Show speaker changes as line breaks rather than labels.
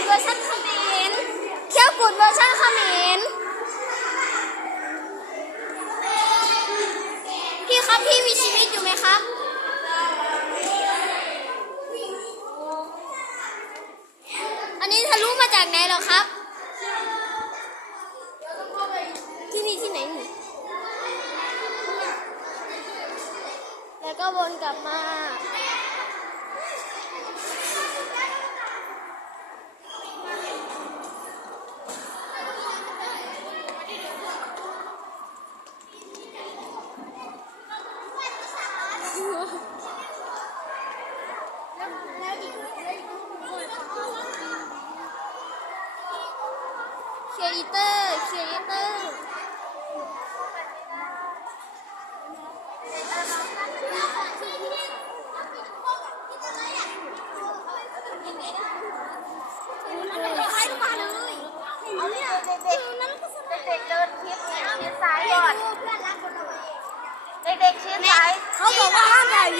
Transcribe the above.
ดเวอร์ชันขมิ้นเขี้ยวกุดเวอร์ชันขมิ้นพี่ครับพี่มีชีวิตอยู่ไหมครับอันนี้ทะลุมาจากไหนหรอครับ ที่นี่ที่ไหนแล้วก็วนกลับมา เคอีเตอร์เคอีเตอร์
เอาเนี่ยเด็กเ
ด็กเด
ินชิดชิดซ้ายก่อน เด็กๆชิด
ซ้ายเขาบอกว่าห้ามถ่ายวิดีโอไงชิด